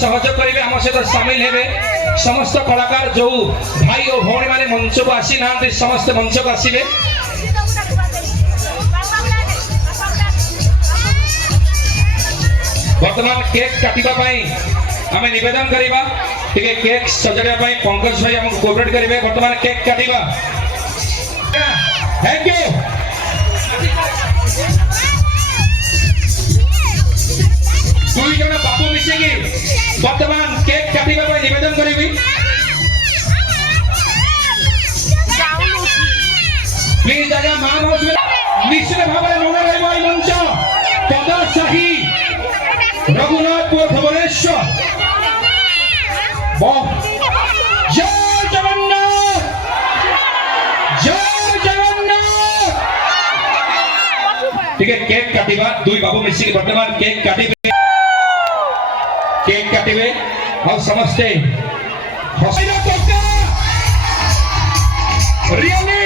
सहयोग करेंगे आम सहित सामिल हेबे समस्त कलाकार जो भाई और भौणी माने मंच को आसी ना समस्त मंच को आसबे बर्तमान केक काटिबा पई आमे निवेदन करिबा टिके केक सजाड़िया पई पंकज भाई हमको कोऑपरेट करिवे बर्तमान केक काटिबा थैंक यू दुई जन बाबू मिसेगी बर्तमान केक काटिबा पई निवेदन करिबी प्लीज आगे मान हाउस निश्चित भाव में मन रहिबो ई मंच पदाशाही रघुनाथपुर भुवनेश्वर जय जगन्नाथ जय जगन्नाथ ठीक है केक काटिबा दुई बाबू मिसिक वर्तमान केक काटिबे और समस्ते हसिना टका रियली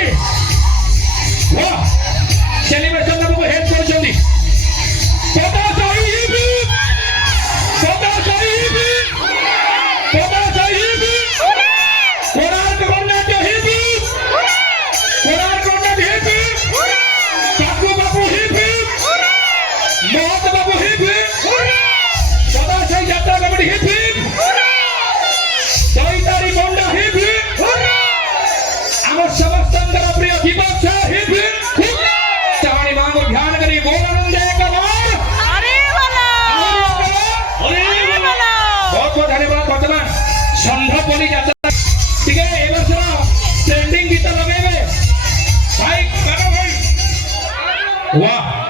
वाह सेलिब्रेशन को हेड करछंदी सदा साहिबी सदा साहिबी सदा साहिबी कोणार्क कर्नाटक हेबी कोणार्क कर्नाटक हेबी काकू बाबू हेबी महत बाबू हेबी सदा साहि यात्रा कमिटी हेबी चैतारी बंडा हेबी आम समस्तंकर प्रिय दिवस हेबी चावणी मांगो ध्यान करी बोल आनंद एक बार बहुत बहुत धन्यवाद वर्तमान संध्यापली यात्रा ठीक है ए वर्ष ट्रेंडिंग गीत लगे भाई भाई वाह